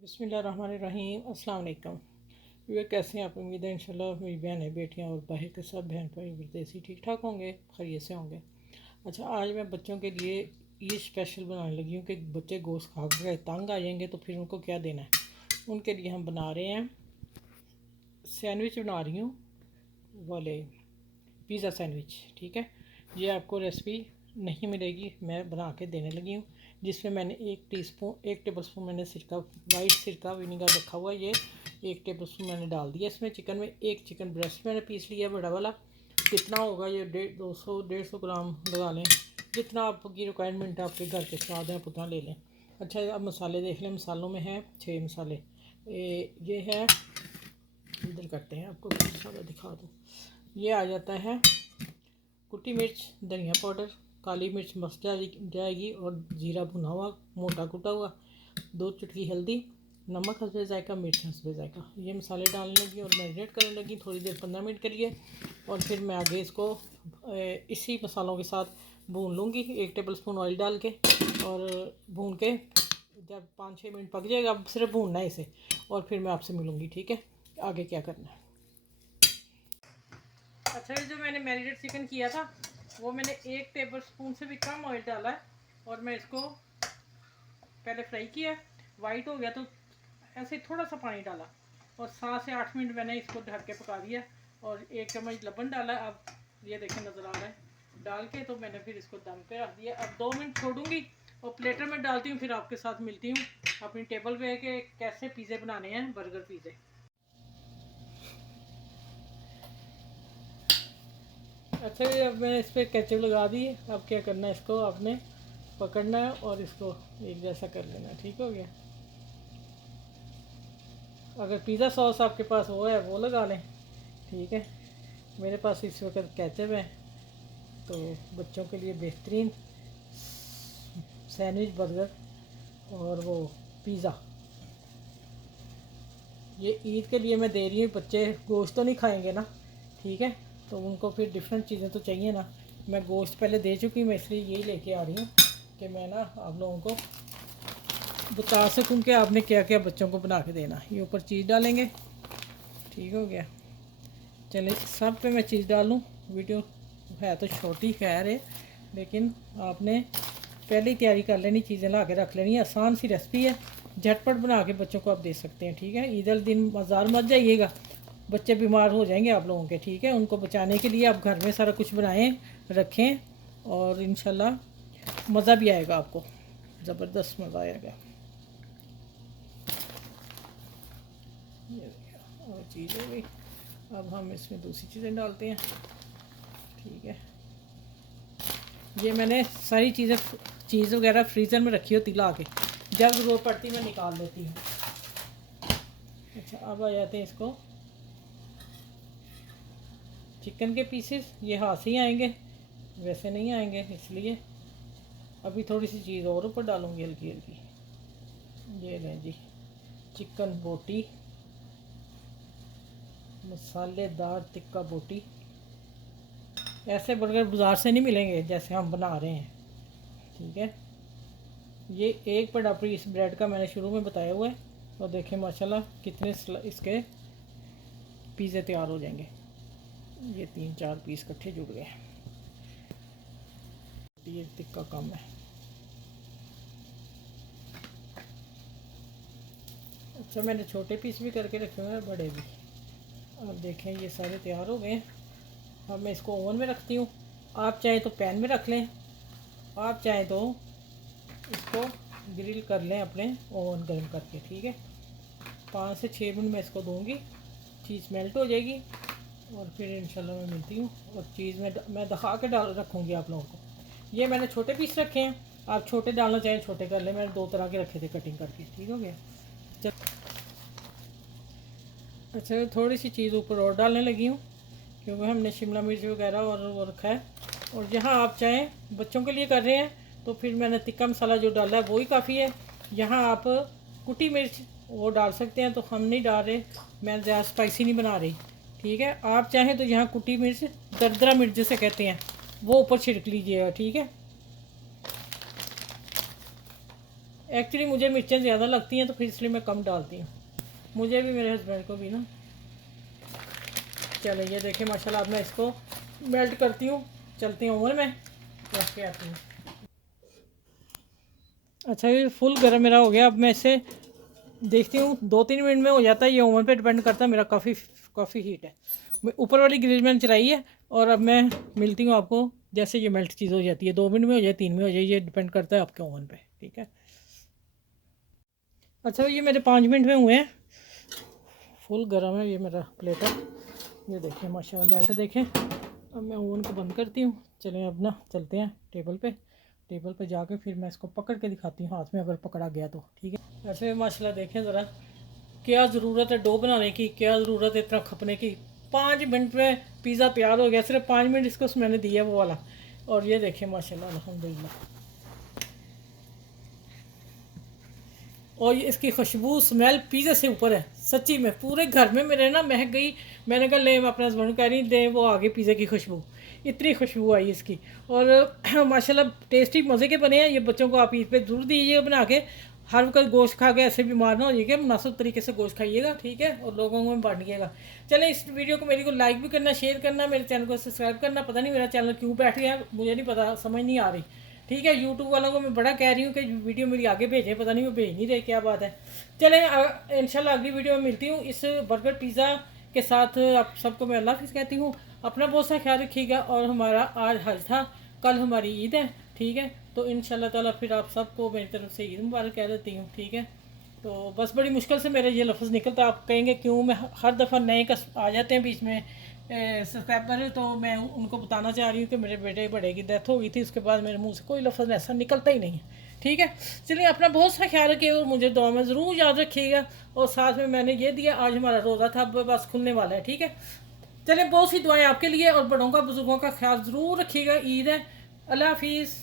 बिस्मिल्लाहिर्रहमानिर्रहीम। अस्सलाम वालेकुम। ये कैसे हैं आप? उम्मीद है इंशाल्लाह मेरी बहनें बेटियां और बाहर के सब बहन भाई विदेशी ठीक ठाक होंगे, खैरियत से होंगे। अच्छा, आज मैं बच्चों के लिए ये स्पेशल बनाने लगी हूँ कि बच्चे गोश्त खा कर तंग आ जाएंगे तो फिर उनको क्या देना है। उनके लिए हम बना रहे हैं सैंडविच, बना रही हूँ वाले पिज़्ज़ा सैंडविच। ठीक है, ये आपको रेसिपी नहीं मिलेगी, मैं बना के देने लगी हूँ। जिसमें मैंने 1 टेबल स्पून मैंने सिरका, वाइट सिरका विनीगर रखा हुआ है। ये 1 टेबल स्पून मैंने डाल दिया इसमें। चिकन में एक चिकन ब्रेस्ट मैंने पीस लिया बड़ा वाला। कितना होगा ये? 150 ग्राम लगा लें, जितना आपकी रिक्वायरमेंट है, आपके घर के स्वाद है आप उतना ले लें। अच्छा, अब मसाले देख लें। मसालों में है 6 मसाले। ये है, इधर करते हैं, आपको मसाला दिखा दूँ। ये आ जाता है कुटी मिर्च, धनिया पाउडर, काली मिर्च मस्त जाएगी, और जीरा भुना हुआ मोटा कुटा हुआ, 2 चुटकी हल्दी, नमक हस्बे जायका, मिर्च हस्बे जायका। ये मसाले डालने लगी और मैरिनेट करने लगी थोड़ी देर, 15 मिनट करिए। और फिर मैं आगे इसको इसी मसालों के साथ भून लूँगी, 1 टेबल स्पून ऑयल डाल के। और भून के जब 5-6 मिनट पक जाएगा, अब सिर्फ भूनना है इसे, और फिर मैं आपसे मिलूँगी। ठीक है, आगे क्या करना है। अच्छा, ये जो मैंने मैरिनेट चिकन किया था वो मैंने 1 टेबल स्पून से भी कम ऑयल डाला है, और मैं इसको पहले फ्राई किया। वाइट हो गया तो ऐसे ही थोड़ा सा पानी डाला, और 7 से 8 मिनट मैंने इसको ढक के पका दिया। और 1 चम्मच लबन डाला, अब ये देखें नज़र आ रहा है, डाल के तो मैंने फिर इसको दम पे रख दिया। अब 2 मिनट छोड़ूंगी और प्लेटर में डालती हूँ, फिर आपके साथ मिलती हूँ अपनी टेबल पे के कैसे पिज़्ज़े बनाने हैं, बर्गर पिज़्ज़े। अच्छा, ये अब मैंने इस पर केचप लगा दी है। अब क्या करना है, इसको आपने पकड़ना है और इसको एक जैसा कर लेना है। ठीक हो गया। अगर पिज़्ज़ा सॉस आपके पास वो है वो लगा लें, ठीक है। मेरे पास इस वक्त केचप है, तो बच्चों के लिए बेहतरीन सैंडविच, बर्गर और वो पिज़्ज़ा, ये ईद के लिए मैं दे रही हूँ। बच्चे गोश्त तो नहीं खाएंगे ना, ठीक है, तो उनको फिर डिफरेंट चीज़ें तो चाहिए ना। मैं गोश्त पहले दे चुकी हूँ, मैं इसलिए यही लेके आ रही हूँ कि मैं ना आप लोगों को बता सकूँ कि आपने क्या क्या बच्चों को बना के देना। ये ऊपर चीज़ डालेंगे। ठीक हो गया। चलिए, सब पे मैं चीज़ डालूँ। वीडियो है तो छोटी खैर है, लेकिन आपने पहले ही तैयारी कर लेनी, चीज़ें ला के रख लेनी। आसान सी रेसिपी है, झटपट बना के बच्चों को आप दे सकते हैं। ठीक है, ईद दिन बाज़ार मत जाइएगा, बच्चे बीमार हो जाएंगे आप लोगों के। ठीक है, उनको बचाने के लिए आप घर में सारा कुछ बनाएं, रखें, और इंशाल्लाह मज़ा भी आएगा आपको, ज़बरदस्त मज़ा आएगा। और चीज़ हो गई। अब हम इसमें दूसरी चीज़ें डालते हैं। ठीक है, ये मैंने सारी चीज़ वगैरह फ्रीज़र में रखी होती ला के, जब ज़रूरत पड़ती मैं निकाल लेती हूँ। अच्छा, अब आ जाते हैं इसको चिकन के पीसेस। ये हाथ से ही आएंगे, वैसे नहीं आएंगे, इसलिए अभी थोड़ी सी चीज़ और ऊपर डालूँगी, हल्की हल्की। ये लें जी, चिकन बोटी, मसालेदार टिक्का बोटी। ऐसे बर्गर बाज़ार से नहीं मिलेंगे जैसे हम बना रहे हैं। ठीक है, ये एक बड़ा पीस ब्रेड का मैंने शुरू में बताया हुआ है, और देखें माशाल्लाह कितने इसके पिज़्ज़े तैयार हो जाएंगे। ये 3-4 पीस इकट्ठे जुड़ गए। ये टिक्का कम है। अच्छा, मैंने छोटे पीस भी करके रखे हुए हैं, बड़े भी। अब देखें ये सारे तैयार हो गए। अब मैं इसको ओवन में रखती हूँ। आप चाहे तो पैन में रख लें, आप चाहे तो इसको ग्रिल कर लें अपने ओवन गर्म करके। ठीक है, 5 से 6 मिनट मैं इसको दूँगी, चीज़ मेल्ट हो जाएगी, और फिर इंशाल्लाह मैं मिलती हूँ। और चीज़ मैं दिखा के डाल रखूँगी आप लोगों को। ये मैंने छोटे पीस रखे हैं, आप छोटे डालना चाहें छोटे कर लें। मैंने 2 तरह के रखे थे कटिंग करके। ठीक हो गया। चल, अच्छा, थोड़ी सी चीज़ ऊपर और डालने लगी हूँ, क्योंकि हमने शिमला मिर्च वगैरह और वो रखा है। और यहाँ आप चाहें बच्चों के लिए कर रहे हैं तो फिर मैंने तिक्का मसाला जो डाला है वो ही काफ़ी है। यहाँ आप कुटी मिर्च वो डाल सकते हैं, तो हम नहीं डाल रहे, मैं ज़्यादा स्पाइसी नहीं बना रही। ठीक है, आप चाहें तो यहाँ कुटी मिर्च, दरदरा मिर्च जिसे कहते हैं, वो ऊपर छिड़क लीजिएगा। ठीक है, एक्चुअली मुझे मिर्चें ज़्यादा लगती हैं तो फिर इसलिए मैं कम डालती हूँ, मुझे भी मेरे हस्बैंड को भी ना। चलो ये देखिए माशाल्लाह, अब मैं इसको मेल्ट करती हूँ, चलती हूँ ओवन में, रख के आती हूँ। अच्छा ये फुल गर्म मेरा हो गया। अब मैं इसे देखती हूँ, 2-3 मिनट में हो जाता है, ये ओवन पे डिपेंड करता है, मेरा काफ़ी काफ़ी हीट है। ऊपर वाली ग्रिल मैंने चलाई है और अब मैं मिलती हूँ आपको जैसे ये मेल्ट चीज़ हो जाती है, 2 मिनट में हो जाए 3 में हो जाए, ये डिपेंड करता है आपके ओवन पे, ठीक है। अच्छा ये मेरे 5 मिनट में हुए हैं, फुल गर्म है ये मेरा प्लेटर, ये देखिए माशाल्लाह मेल्ट देखें। अब मैं ओवन को बंद करती हूँ। चलें अब ना चलते हैं टेबल पे जाके फिर मैं इसको पकड़ के दिखाती हूँ हाथ में, अगर पकड़ा गया तो ठीक है। वैसे माशाल्लाह देखें ज़रा, क्या ज़रूरत है डो बनाने की, क्या ज़रूरत है इतना खपने की। 5 मिनट में पिज़्ज़ा तैयार हो गया, सिर्फ 5 मिनट इसको मैंने दिया वो वाला। और ये देखें माशाल्लाह अल्हम्दुलिल्लाह, और ये इसकी खुशबू स्मेल पिज़्ज़ा से ऊपर है सच्ची में, पूरे घर में मेरे ना महक गई। मैंने कहा ले, मैं अपने हस्बैंड को कह रही दे वो आगे पिज़्ज़ा की खुशबू, इतनी खुशबू आई इसकी। और माशाल्लाह टेस्टी मज़े के बने हैं। ये बच्चों को आप ईद पे ज़रूर दीजिए बना के, हर वक्त गोश्त खा के ऐसे बीमार ना हो जाइएगा, मुनासिब तरीके से गोश्त खाइएगा, ठीक है, और लोगों में बांटिएगा। चलें इस वीडियो को मेरे को लाइक भी करना, शेयर करना, मेरे चैनल को सब्सक्राइब करना। पता नहीं मेरा चैनल क्यों बैठ गया, मुझे नहीं पता, समझ नहीं आ रही, ठीक है। यूट्यूब वालों को मैं बड़ा कह रही हूँ कि वीडियो मेरी आगे भेजें, पता नहीं वो भेज नहीं रहे, क्या बात है। चलें इंशाल्लाह अगली वीडियो में मिलती हूँ इस बर्गर पिज़्ज़ा के साथ। आप सबको मैं अल्लाह हाफ़िज़ कहती हूँ, अपना बहुत सा ख्याल रखिएगा। और हमारा आज हज था, कल हमारी ईद है, ठीक है। तो इंशाल्लाह ताला फिर आप सबको मेरी तरफ से ईद मुबारक कह देती हूँ, ठीक है। तो बस बड़ी मुश्किल से मेरे ये लफ्ज़ निकलता, आप कहेंगे क्यों, मैं हर दफ़ा नए कस आ जाते हैं बीच में सब्सक्राइबर, तो मैं उनको बताना चाह रही हूँ कि मेरे बेटे बड़े की डेथ हो गई थी, उसके बाद मेरे मुंह से कोई लफ्ज़ ऐसा निकलता ही नहीं है, ठीक है। चलिए अपना बहुत सा ख्याल रखिएगा और मुझे दुआ में ज़रूर याद रखिएगा। और साथ में मैंने ये दिया, आज हमारा रोज़ा था, अब बस खुलने वाला है, ठीक है। चलिए बहुत सी दुआएं आपके लिए, और बड़ों का बुज़ुर्गों का ख्याल ज़रूर रखिएगा। ईद है, अल्लाह हाफिज़।